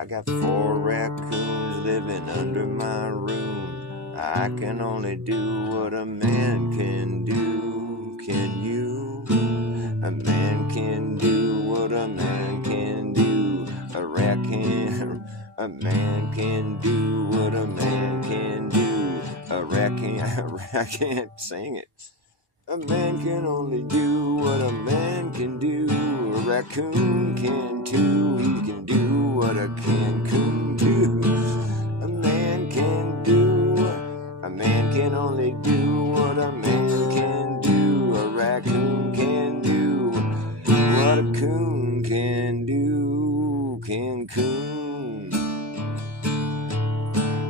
I got 4 raccoons living under my room. I can only do what a man can do. Can you? A man can do what a man can do. A man can do what a man can do. I can't sing it. A man can only do what a man can do. A raccoon can too. He can do what a can do. A man can do. A man can only do what a man can do. A raccoon can do what a coon can do. Can.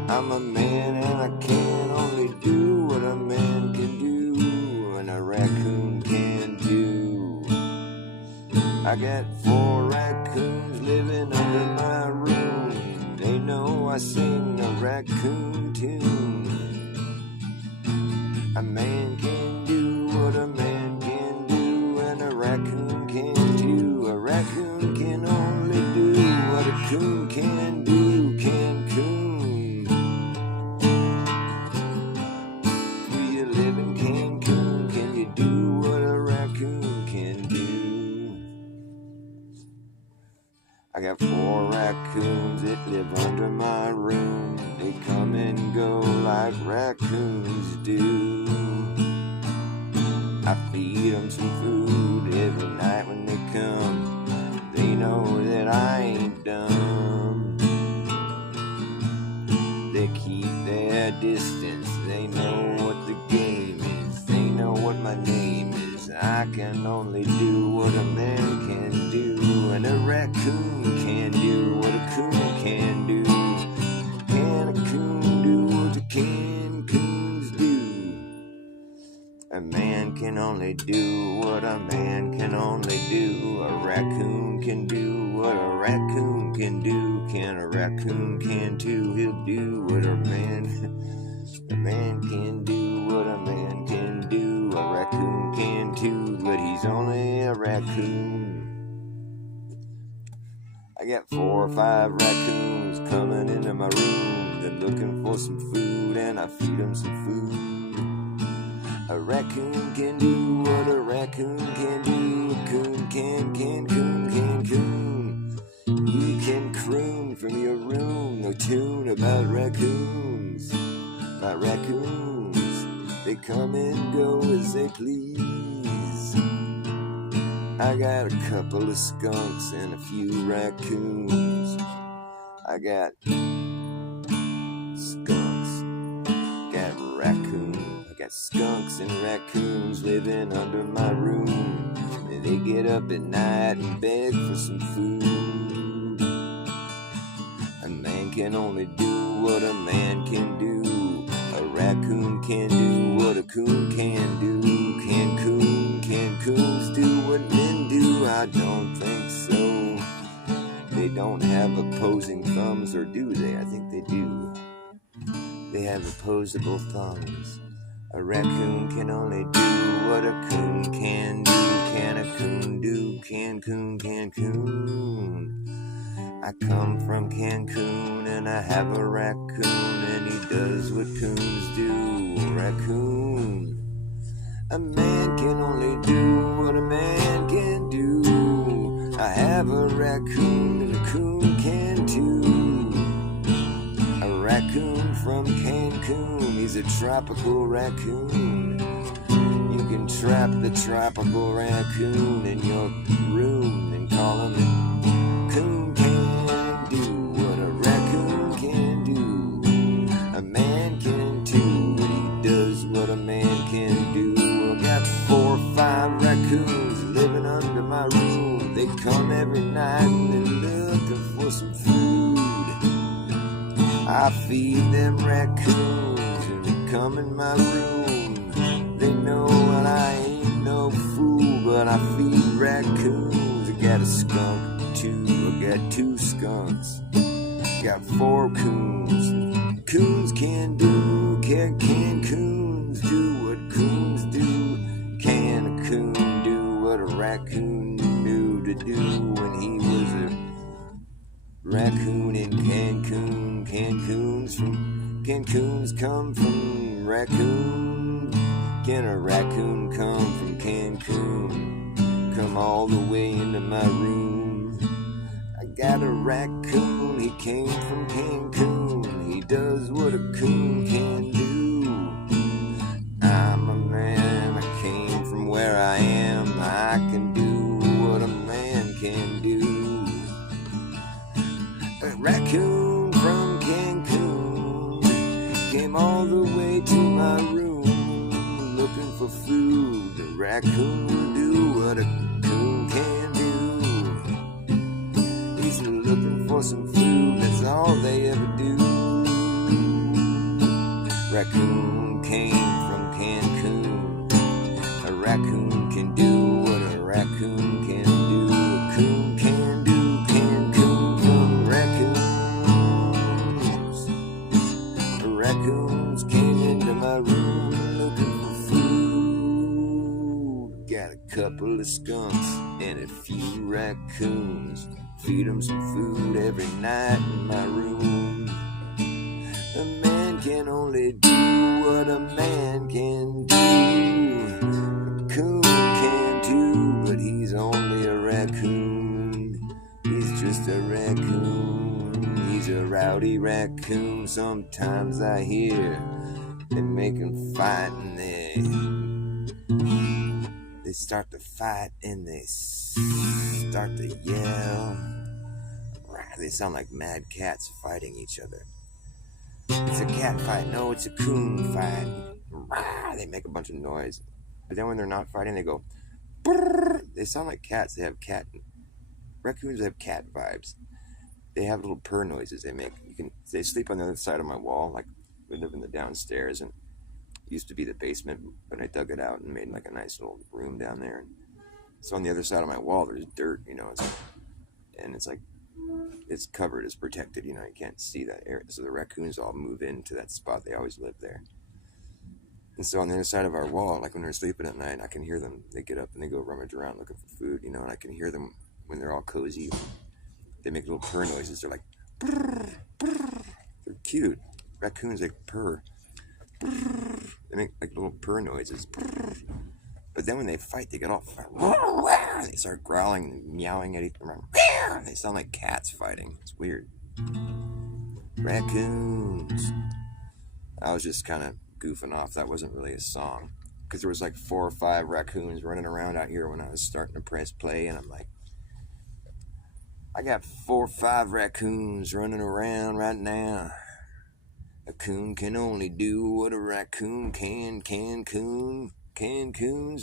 I'm a man and I can only do what a man can do, and a raccoon can do. I got 4 raccoons living under my room. They know I sing a raccoon tune. A man can do what a man can do, and a raccoon can too. A raccoon can only do what a coon can do. Can coon. I got 4 raccoons that live under my room. They come and go like raccoons do. I feed them some food every night when they come. They know that I ain't dumb. They keep their distance. They know what the game is. They know what my name is. I can only do what a man can do, and a raccoon can do what a coon can do. Can a coon do what a coons do? A man can only do what a man can only do. A raccoon can do what a raccoon can do. Can a raccoon can too? He'll do what a man can do what a man can do. A raccoon can too, but he's only a raccoon. I got 4 or 5 raccoons coming into my room. They're looking for some food, and I feed them some food. A raccoon can do what a raccoon can do. A coon can coon. You can croon from your room a tune about raccoons. My raccoons, they come and go as they please. I got a couple of skunks and a few raccoons. I got skunks, got raccoons. I got skunks and raccoons living under my room. They get up at night and beg for some food. A man can only do what a man can do. A raccoon can do what a coon can do. Can coons do what men do? I don't think so. They don't have opposing thumbs, or do they? I think they do. They have opposable thumbs. A raccoon can only do what a coon can do. Can a coon do? Can coon. I come from Cancun and I have a raccoon, and he does what coons do. Raccoon. A man can only do what a man can do. I have a raccoon and a coon can too. A raccoon from Cancun, he's a tropical raccoon. You can trap the tropical raccoon in your room and call him a coon can do what a raccoon can do. A man can too, but he does what a man can do. I got 4 or 5 raccoons living under my room. They come every night and they're looking for some food. I feed them raccoons and they come in my room. They know that I ain't no fool, but I feed raccoons. I got a skunk too. I got 2 skunks. Got 4 coons. Coons can do. Can coons do what coons do? Can a coon do what a raccoon knew to do when he was a raccoon in Cancun. Cancun's come from raccoon. Can a raccoon come from Cancun? Come all the way into my room. I got a raccoon, he came from Cancun. He does what a coon can do. I'm a man, I came from where I am. I can do what a man can do. A raccoon from Cancun came all the way to my room looking for food. A raccoon will do what a coon can do. He's looking for some food, that's all they ever do. Raccoon came from Cancun. A raccoon can do what a raccoon can do. A coon can do Cancun from raccoons. The raccoons came into my room looking for food. Got a couple of skunks and a few raccoons. Feed them some food every night in my room. A man can only do what a man can do. A coon can too, but he's only a raccoon. He's just a raccoon. He's a rowdy raccoon. Sometimes I hear them making fight and they start to fight and they start to yell. They sound like mad cats fighting each other. It's a cat fight. No, it's a coon fight. They make a bunch of noise. But then when they're not fighting, they go brrr. They sound like cats. They have cat. Raccoons have cat vibes. They have little purr noises they make. They sleep on the other side of my wall. Like, we live in the downstairs, and it used to be the basement, but I dug it out and made like a nice little room down there. And so on the other side of my wall, there's dirt, it's covered, it's protected, you can't see that area. So the raccoons all move into that spot. They always live there. And so on the other side of our wall, like when they're sleeping at night, I can hear them. They get up and they go rummage around looking for food, and I can hear them when they're all cozy. They make little purr noises. They're like, brrr, brrr. They're cute. Raccoons, they purr. Brrr. They make like little purr noises. Brrr. But then when they fight, they get all, they start growling and meowing at each other. They sound like cats fighting. It's weird. Raccoons. I was just kind of goofing off. That wasn't really a song. Because there was like 4 or 5 raccoons running around out here when I was starting to press play. And I'm like, I got 4 or 5 raccoons running around right now. A coon can only do what a raccoon can. Cancun's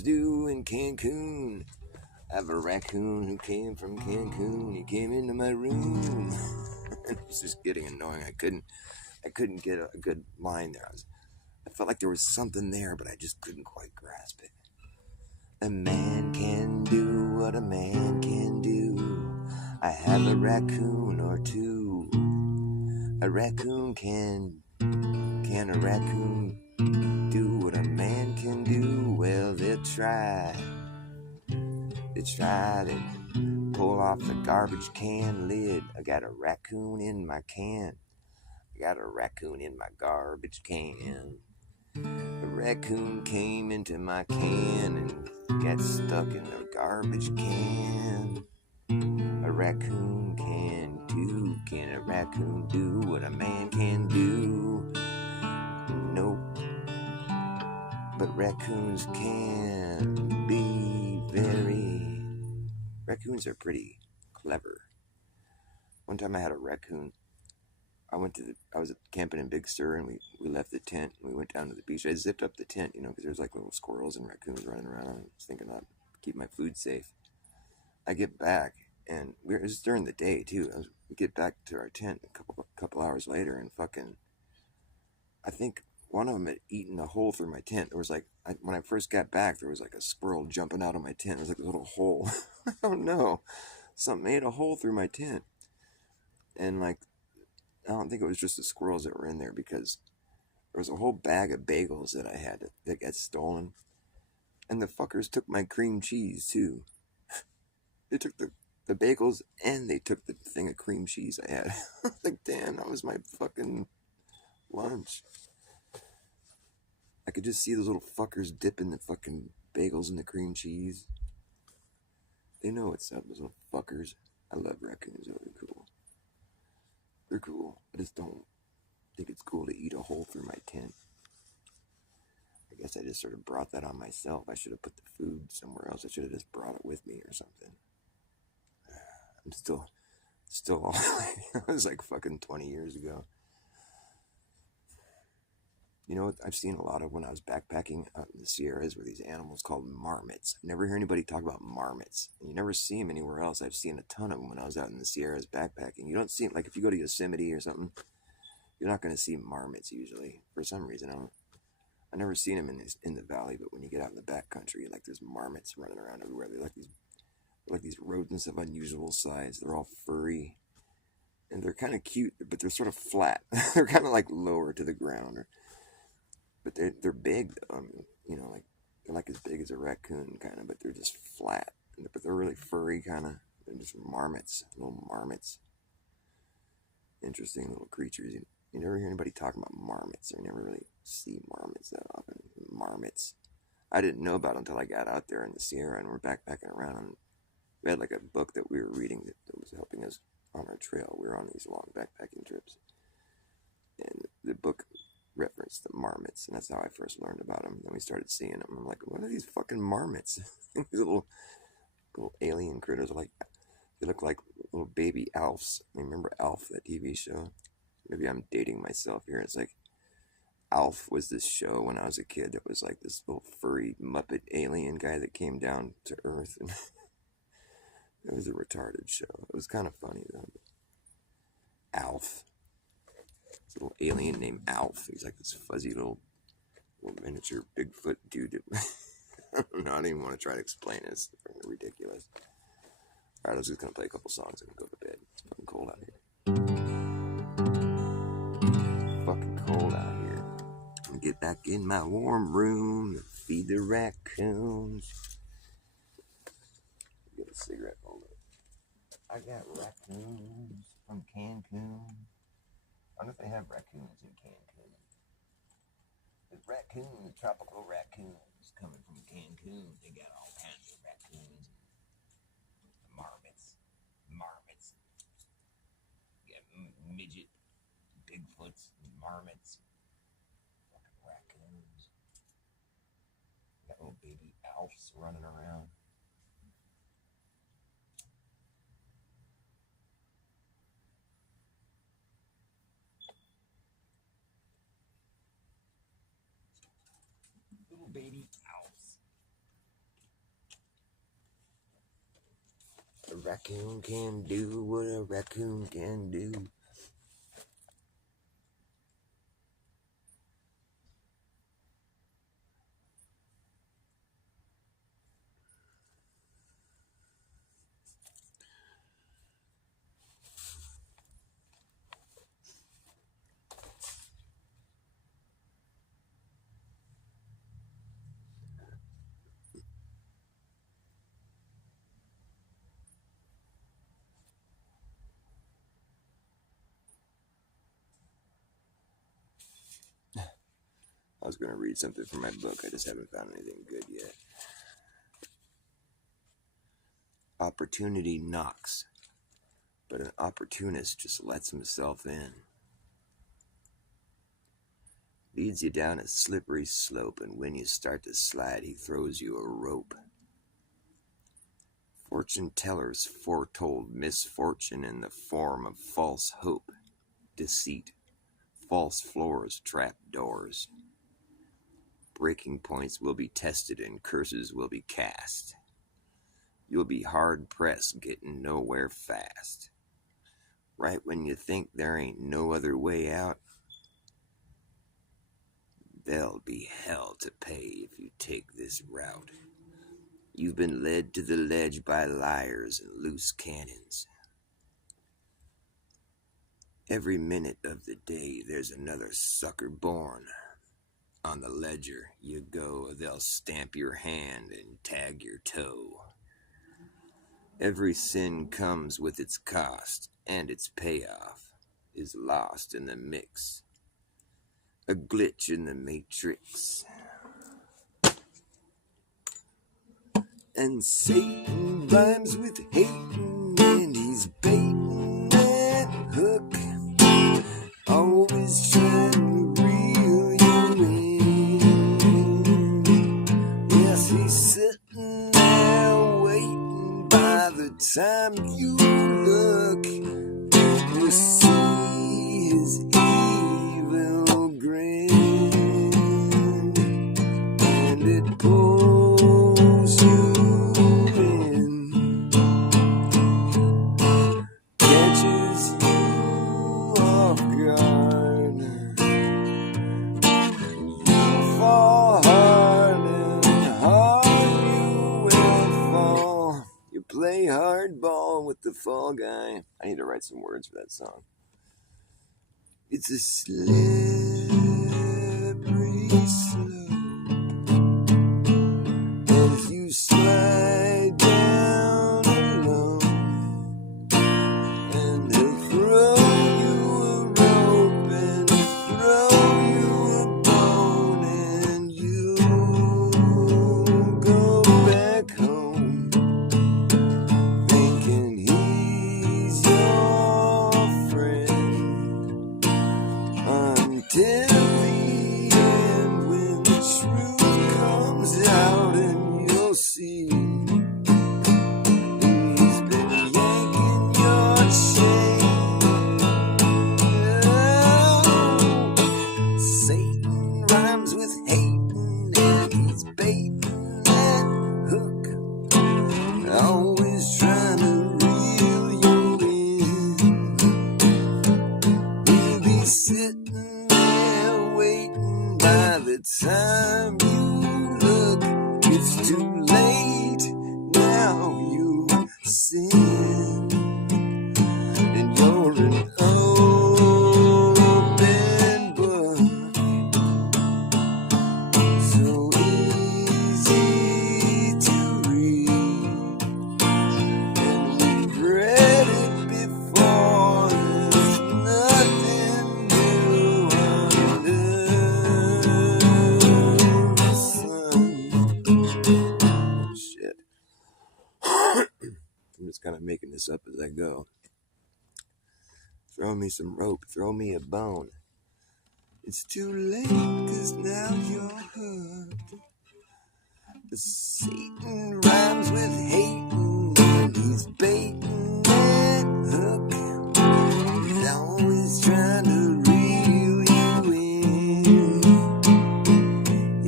do in Cancun. I have a raccoon who came from Cancun. He came into my room. It was just getting annoying. I couldn't get a good line there. I felt like there was something there, but I just couldn't quite grasp it. A man can do what a man can do. I have a raccoon or two. A raccoon can a raccoon do what a man can do? Well, they'll try. They try to pull off the garbage can lid. I got a raccoon in my can. I got a raccoon in my garbage can. A raccoon came into my can and got stuck in the garbage can. A raccoon can too. Can a raccoon do what a man can do? Nope. But raccoons can be Raccoons are pretty clever. One time I had a raccoon. I was camping in Big Sur, and we left the tent and we went down to the beach. I zipped up the tent, because there's like little squirrels and raccoons running around. I was thinking I'd keep my food safe. I get back, and it was during the day too. We get back to our tent a couple hours later, and I think one of them had eaten a hole through my tent. There was when I first got back, there was like a squirrel jumping out of my tent. There was like a little hole. Oh no, something ate a hole through my tent. And I don't think it was just the squirrels that were in there, because there was a whole bag of bagels that I had that got stolen. And the fuckers took my cream cheese too. They took the the bagels, and they took the thing of cream cheese I had. Like, damn, that was my fucking lunch. I could just see those little fuckers dipping the fucking bagels in the cream cheese. They know what's up, those little fuckers. I love raccoons, though. They're cool. They're cool. I just don't think it's cool to eat a hole through my tent. I guess I just sort of brought that on myself. I should have put the food somewhere else. I should have just brought it with me or something. I'm still, it was like fucking 20 years ago. You know what I've seen a lot of when I was backpacking out in the Sierras were these animals called marmots. I never hear anybody talk about marmots. You never see them anywhere else. I've seen a ton of them when I was out in the Sierras backpacking. You don't see them, like if you go to Yosemite or something, you're not going to see marmots usually. For some reason, I've never seen them in the valley, but when you get out in the backcountry, like there's marmots running around everywhere. They're like these rodents of unusual size. They're all furry, and they're kind of cute, but they're sort of flat. They're kind of like lower to the ground, but they're big. Like they're like as big as a raccoon, kind of, but they're just flat. But they're really furry, kind of. They're just marmots, little marmots. Interesting little creatures. You never hear anybody talking about marmots, or you never really see marmots that often. Marmots. I didn't know about them until I got out there in the Sierra and we're backpacking around. And we had like a book that we were reading that was helping us on our trail. We were on these long backpacking trips. And the book referenced the marmots, and that's how I first learned about them. Then we started seeing them. I'm like, what are these fucking marmots? These little alien critters. They look like little baby Alfs. Remember Alf, that TV show? Maybe I'm dating myself here. It's like Alf was this show when I was a kid that was like this little furry Muppet alien guy that came down to Earth, and it was a retarded show. It was kind of funny though. Alf. This little alien named Alf. He's like this fuzzy little miniature Bigfoot dude. I don't even want to try to explain it. It's ridiculous. Alright, I was just going to play a couple songs and go to bed. It's fucking cold out here. Fucking cold out here. I'm get back in my warm room and feed the raccoons. Get a cigarette holder. I got raccoons from Cancun. I wonder if they have raccoons in Cancun. The raccoons, tropical raccoons coming from Cancun. They got all kinds of raccoons. Marmots. You got midget, Bigfoots, marmots, fucking raccoons. You got little baby Alfs running around. Little baby Alfs. A raccoon can do what a raccoon can do. I was going to read something from my book. I just haven't found anything good yet. Opportunity knocks, but an opportunist just lets himself in. Leads you down a slippery slope, and when you start to slide, he throws you a rope. Fortune tellers foretold misfortune in the form of false hope, deceit, false floors, trap doors. Breaking points will be tested and curses will be cast. You'll be hard pressed, getting nowhere fast. Right when you think there ain't no other way out, there'll be hell to pay if you take this route. You've been led to the ledge by liars and loose cannons. Every minute of the day there's another sucker born. On the ledger you go, they'll stamp your hand and tag your toe. Every sin comes with its cost, and its payoff is lost in the mix. A glitch in the matrix. And Satan rhymes with hating, and he's baiting that hook. Always trying to reel you in. Yes, he's sitting there waiting. By the time you look, you'll see his evil grin, and it pulls you in, catches you off guard. You fall hard, and hard you will fall. You play hardball with the fall guy. I need to write some words for that song. It's a slippery slope as you slide down alone, and he'll throw you a rope and throw you a bone, and you'll go back home thinking he's your friend, until the end, when the truth comes out and you'll see he's been yanking your chain. Satan rhymes with hating, and he's baiting that hook. Always trying to reel you in. He'll be sitting there waiting. By the time you look, it's too late. Now you sin, and you're an open book. So easy to read, and we've read it before. There's nothing new under the sun. Shit. I'm just kind of making this up as I go. Throw me some rope, throw me a bone. It's too late, 'cause now you're hooked. The Satan rhymes with hating, and he's baiting that hook. He's always trying to reel you in.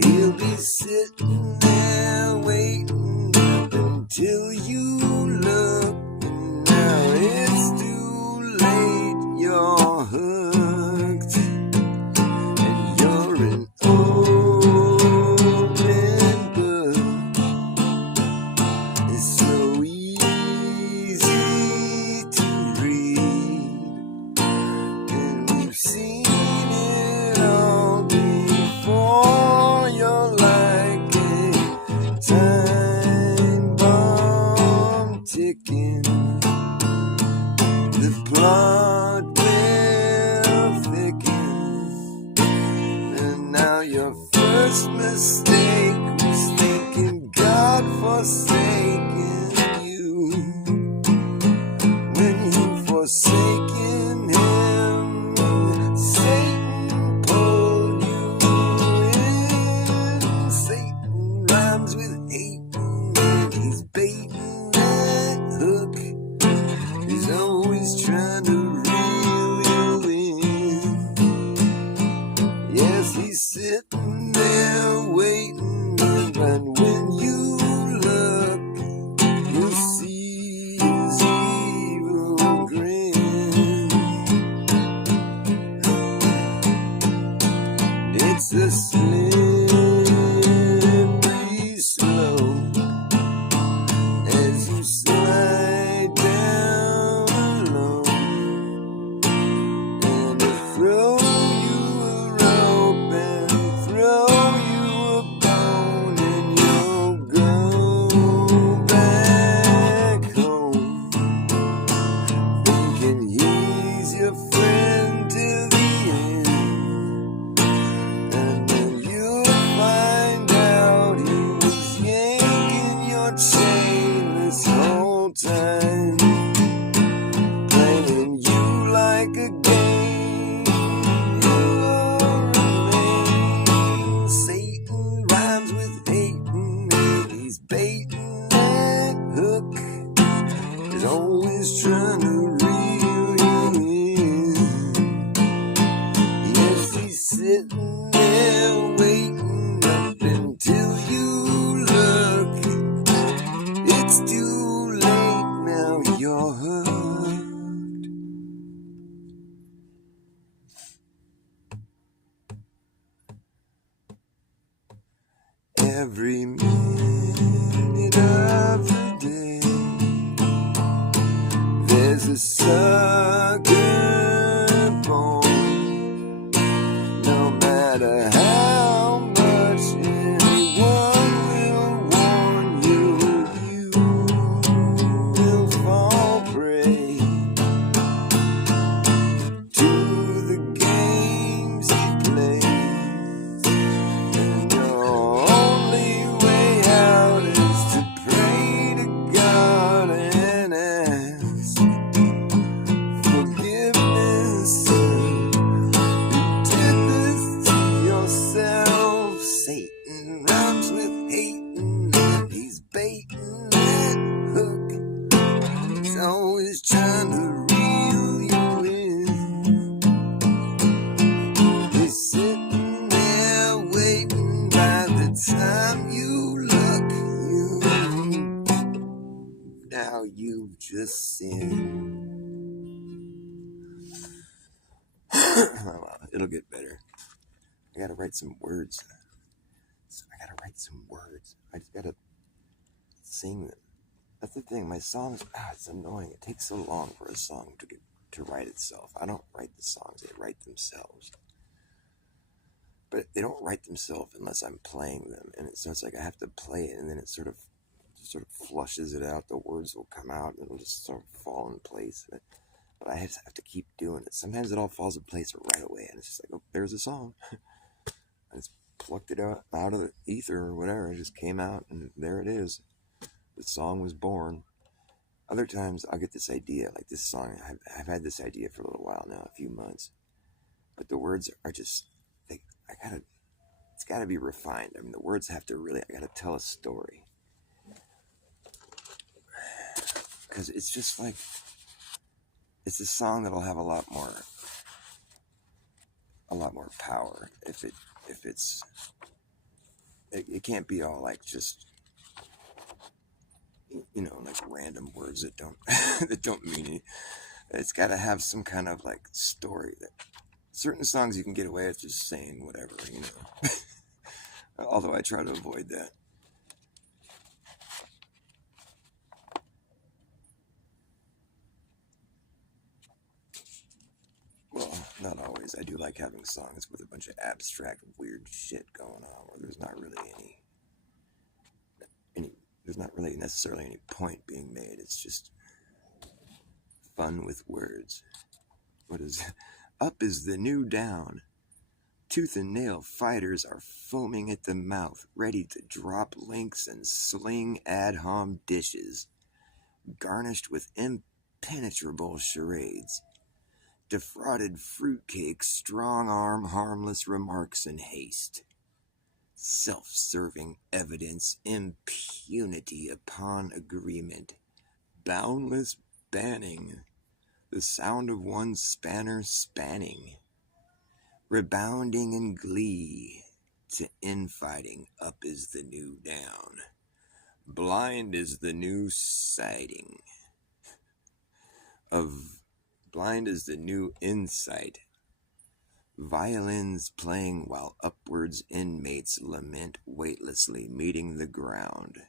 He'll be sitting there waiting until you look, and now it's too late. You're hooked, and you're an open book. It's so easy to read, and we've seen it all before. You're like a time bomb ticking. The plot will thicken, and now your first mistake was thinking God forsaken you. When you've forsaken him, Satan pulled you in. Satan rhymes with hating, and he's baiting that hook. He's always trying to reel you in. Yes, he's sitting there waiting, and when you look, you'll see his evil grin. your friend till the end. And then you'll find out he was yanking your chain this whole time, playing you like a game. You will remain. Satan rhymes with hating, and he's baiting that hook. He's always trying to reel you in. Yes, he's sitting there waiting up until you look. It's too late now, you're hooked. Every minute of the day, there's a sucker born. No matter how much anyone will warn you, you will fall prey to the games he plays. And your only way out is to pray to God and ask forgiveness. You did this to yourself. Satan rhymes with hating, and he's baiting that hook. He's always trying to reel you in. He's sitting there waiting. By the time you look, now you've just sinned. Well, it'll get better. I gotta write some words. I just gotta sing them. That's the thing. My songs, it's annoying. It takes so long for a song to write itself. I don't write the songs; they write themselves. But they don't write themselves unless I'm playing them, and so it's like I have to play it, and then it sort of flushes it out. The words will come out, and it'll just sort of fall in place. But I just have to keep doing it. Sometimes it all falls in place right away, and it's just like, oh, there's a song. I just plucked it out of the ether or whatever. It just came out, and there it is. The song was born. Other times I'll get this idea, like this song. I've had this idea for a little while now, a few months, but the words are just it's gotta be refined. I mean, the words have to really, I gotta tell a story. Because it's just like, it's a song that'll have a lot more power it can't be all like just, like random words that don't, that don't mean anything. It's gotta have some kind of like story. That certain songs you can get away with just saying whatever, although I try to avoid that. Well, not always. I do like having songs with a bunch of abstract, weird shit going on where there's not really there's not really necessarily any point being made. It's just fun with words. What is up is the new down. Tooth and nail fighters are foaming at the mouth, ready to drop links and sling ad hom dishes, garnished with impenetrable charades. Defrauded fruitcake, strong-arm, harmless remarks in haste. Self-serving evidence, impunity upon agreement. Boundless banning, the sound of one spanner spanning. Rebounding in glee to infighting, up is the new down. Blind is the new sighting blind is the new insight. Violins playing while upwards inmates lament weightlessly, meeting the ground,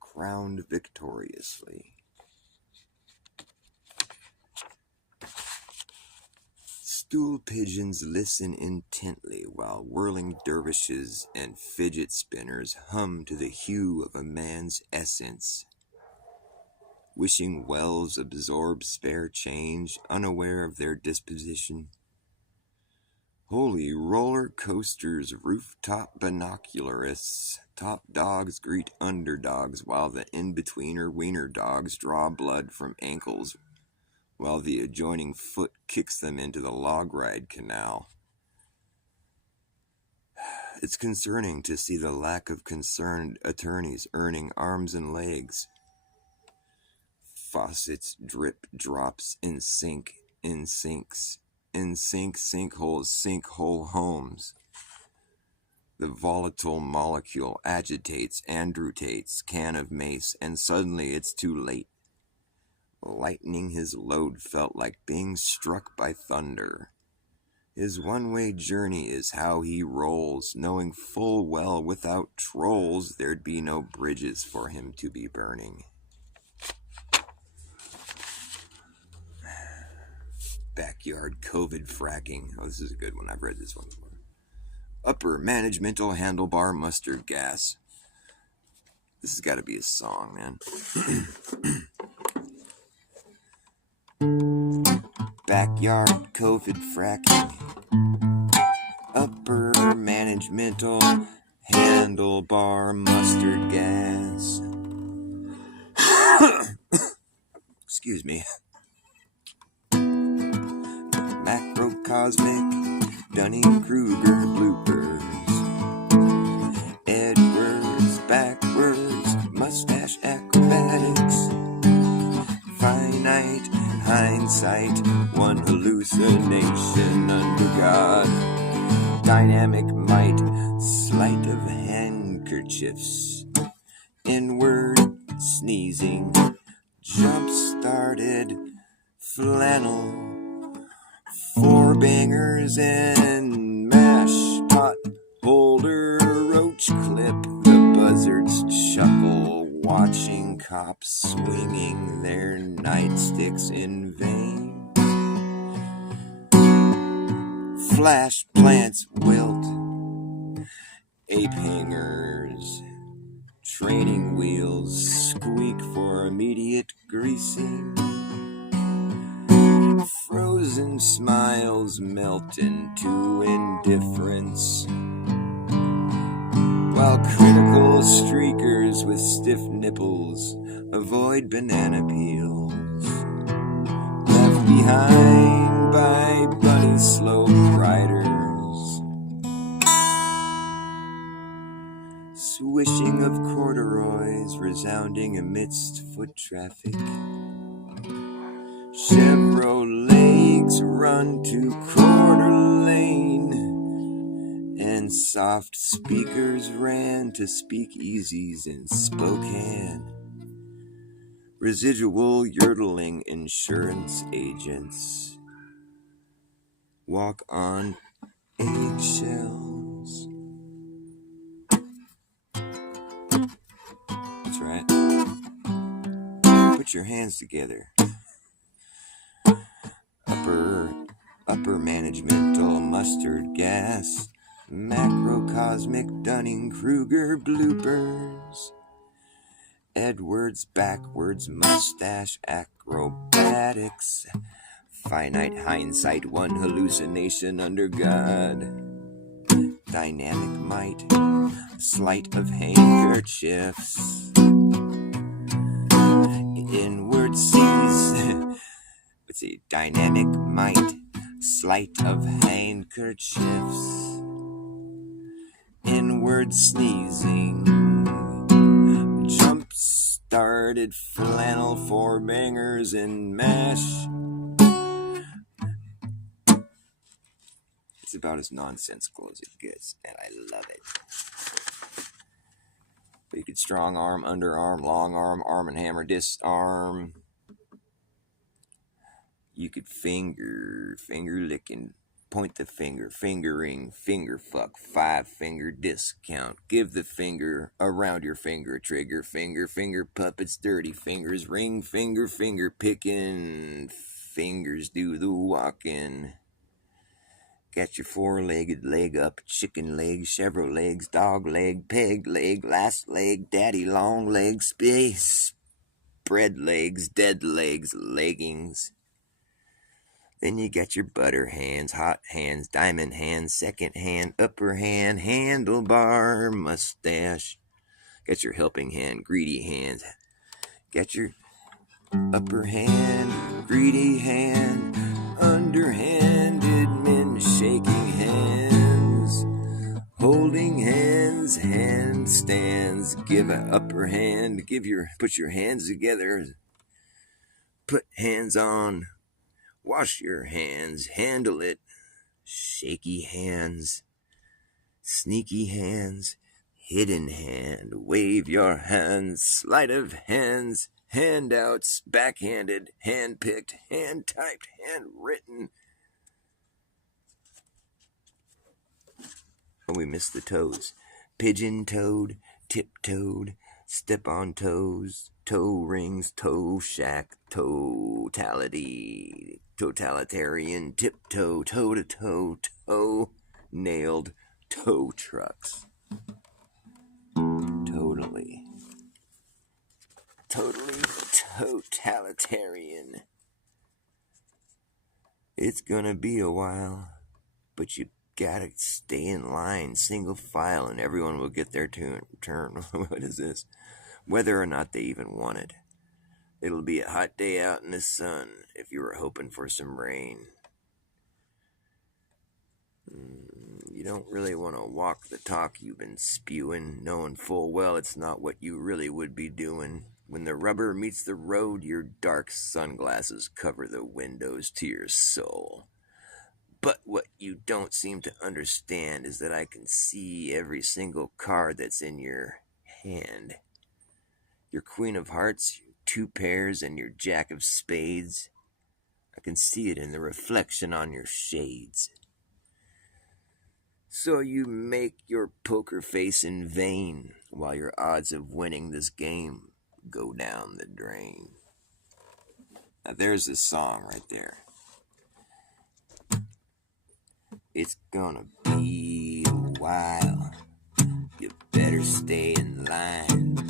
crowned victoriously. Stool pigeons listen intently while whirling dervishes and fidget spinners hum to the hue of a man's essence. Wishing wells absorb spare change, unaware of their disposition. Holy roller coasters, rooftop binocularists. Top dogs greet underdogs while the in-betweener wiener dogs draw blood from ankles while the adjoining foot kicks them into the log ride canal. It's concerning to see the lack of concerned attorneys earning arms and legs. Faucets drip drops in sinks, sinkholes, sinkhole homes. The volatile molecule agitates, androtates, can of mace, and suddenly it's too late. Lightening his load felt like being struck by thunder. His one-way journey is how he rolls, knowing full well without trolls there'd be no bridges for him to be burning. Backyard COVID fracking. Oh, this is a good one. I've read this one before. Upper managemental handlebar mustard gas. This has got to be a song, man. Backyard COVID fracking. Upper managemental handlebar mustard gas. Excuse me. Macrocosmic Dunning-Kruger bloopers. Edwards backwards mustache acrobatics. Finite hindsight, one hallucination under God. Dynamic might, sleight of handkerchiefs. Inward sneezing, jump-started flannel. Four bangers and mash, pot holder, roach clip. The buzzards chuckle, watching cops swinging their nightsticks in vain. Flash plants wilt, ape hangers, training wheels squeak for immediate greasing. Frozen smiles melt into indifference, while critical streakers with stiff nipples avoid banana peels. Left behind by bunny slope riders, swishing of corduroys resounding amidst foot traffic. Chevrolets run to Corner Lane, and soft speakers ran to speakeasies in Spokane. Residual yodeling insurance agents walk on eggshells. That's right. Put your hands together. Upper managemental mustard gas, macrocosmic Dunning-Kruger bloopers. Edwards backwards mustache acrobatics. Finite hindsight, one hallucination under God. Dynamic might, sleight of handkerchiefs. Inward seas. Let's see, dynamic might, sleight of handkerchiefs. Inward sneezing, jump-started flannel, four bangers and mash. It's about as nonsensical as it gets, and I love it. But you could strong arm, underarm, long arm, arm and hammer, disarm. You could finger licking, point the finger, fingering, finger fuck, 5-finger discount. Give the finger around your finger, trigger finger puppets, dirty fingers, ring finger picking. Fingers do the walking. Got your four-legged leg up, chicken leg, Chevrolet legs, dog leg, peg leg, last leg, daddy long leg, space. bread legs, dead legs, leggings. Then you got your butter hands, hot hands, diamond hands, second hand, upper hand, handlebar, mustache. Got your helping hand, greedy hands. Got your upper hand, greedy hand, underhanded men shaking hands, holding hands, handstands. Give an upper hand, put your hands together, put hands on, wash your hands, handle it, shaky hands, sneaky hands, hidden hand, wave your hands, sleight of hands, handouts, backhanded, hand-picked, hand-typed, handwritten. Oh, we missed the toes. Pigeon-toed, tiptoed, step on toes, toe rings, toe shack, totality, totalitarian, tiptoe, toe-to-toe, toe, nailed, tow trucks. Totally totalitarian. It's gonna be a while, but you gotta stay in line, single file, and everyone will get their turn. What is this? Whether or not they even want it. It'll be a hot day out in the sun if you were hoping for some rain. You don't really want to walk the talk you've been spewing, knowing full well it's not what you really would be doing. When the rubber meets the road, your dark sunglasses cover the windows to your soul. But what you don't seem to understand is that I can see every single card that's in your hand. Your Queen of Hearts, your two pairs, and your Jack of Spades. I can see it in the reflection on your shades. So you make your poker face in vain, while your odds of winning this game go down the drain. Now there's a song right there. It's gonna be a while. You better stay in line.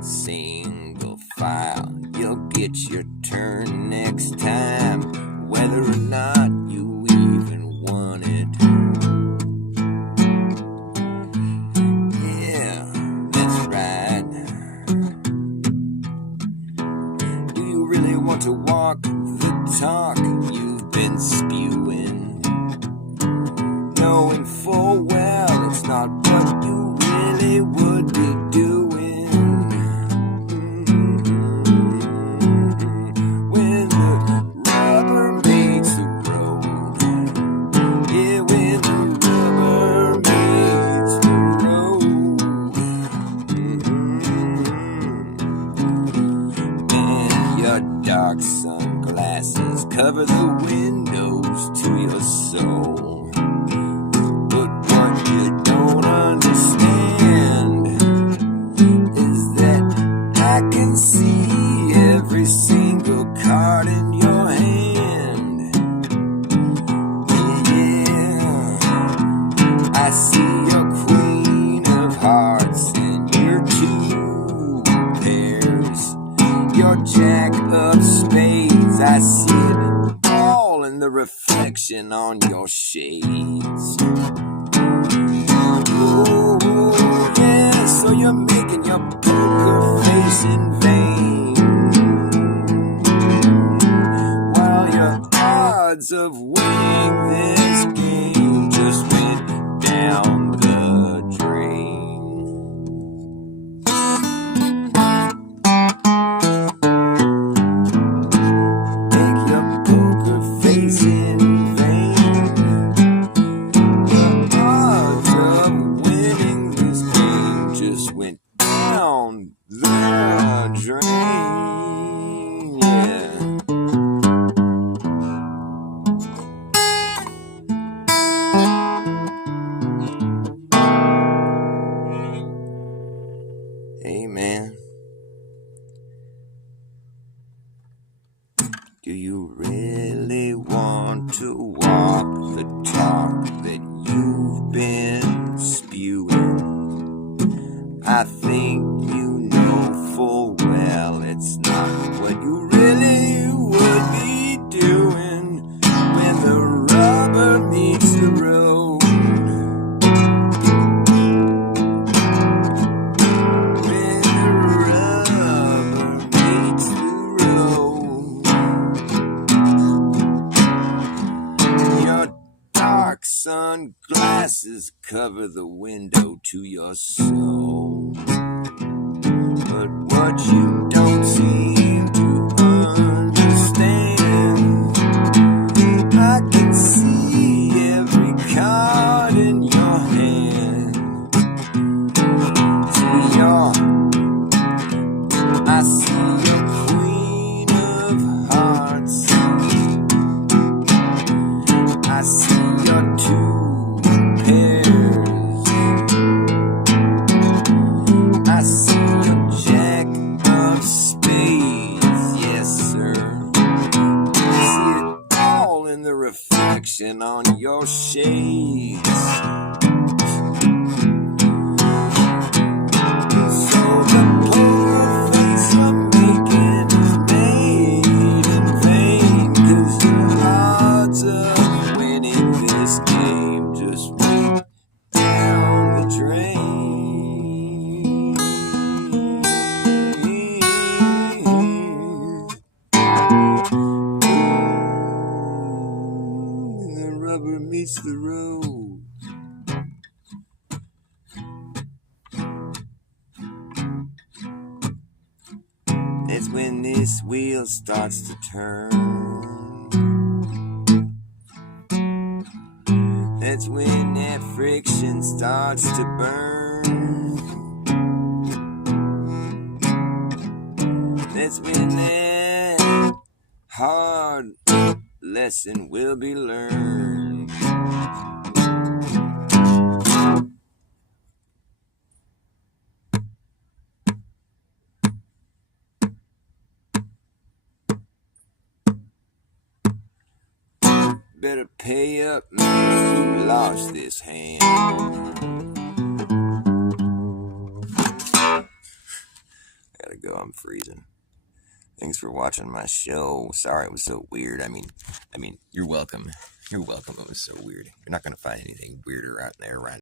Single file. You'll get your turn next time, whether or not you even want it. To walk the talk you've been spewing, knowing full well it's not what you really would be doing. When the rubber meets the road, yeah, when the rubber meets the road, and your dark sunglasses cover the windows to your soul. But what you don't understand is that I can see every single card in your hand. Yeah, I see your Queen of Hearts and your two pairs, your Jack of Spades. I see it all in the reflection on your shades. Oh, yeah, so you're making your poker face in vain, while your odds of winning this game just went down the drain. Amen. Do you really want to walk the talk that you've been spewing? I think you know full well it's sunglasses cover the window to your soul. But what you don't seem to understand, I can see every card in your hand. I see your queen of hearts. I see your two pairs. I see your jack of spades, yes sir. I see it all in the reflection on your shades. So the poker face you're making is made in vain, 'cause your odds of winning this game just went down the drain. When the rubber meets the road, that's when this wheel starts to turn. That's when that friction starts to burn. That's when that hard lesson will be learned. Better pay up, man, you lost this hand. Gotta go, I'm freezing. Thanks for watching my show. Sorry it was so weird. I mean, you're welcome. You're welcome. It was so weird. You're not gonna find anything weirder out there right